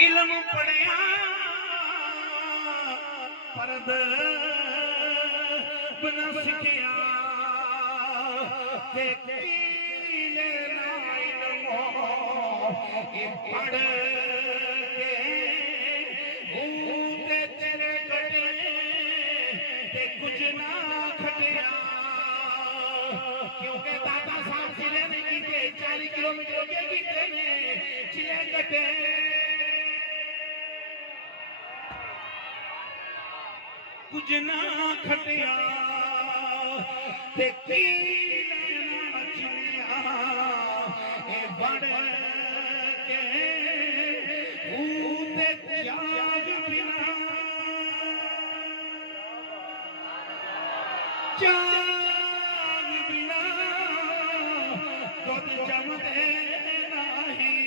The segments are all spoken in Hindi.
इल्म पढ़िया परद बना सिखिया ते कीले ना इल्मो ये पढ़ के ऊते तेरे कटे ते कुछ ना खटिया क्योंकि दादा साहब जिले ने कीते 40 किलोमीटर के कीते ने चिले कटे कुछ ना खटिया ते कीले ना चिड़िया ए बड़ के ऊते त्याग बिना खुद जमते नहीं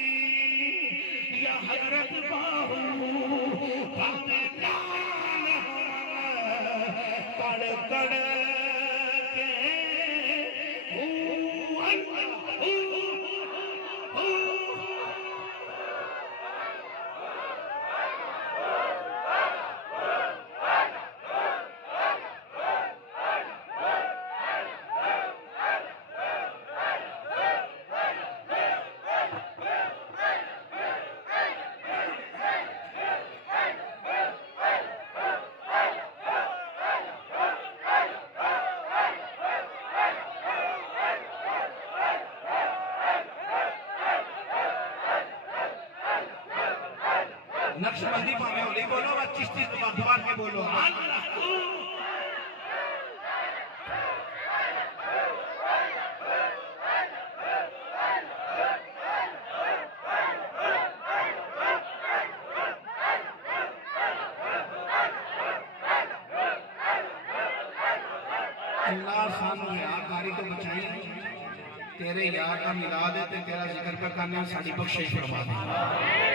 या हजरत बाहू कड़ कड़ के नक्शबंदी में होली बोलो और चिश्ती दबान के बोलो अल्लाह सानू यारकारी तो बचाई तेरे यार का मिलाद है ते तेरा जिक्र करना साडी बख्शिश फरमा दे।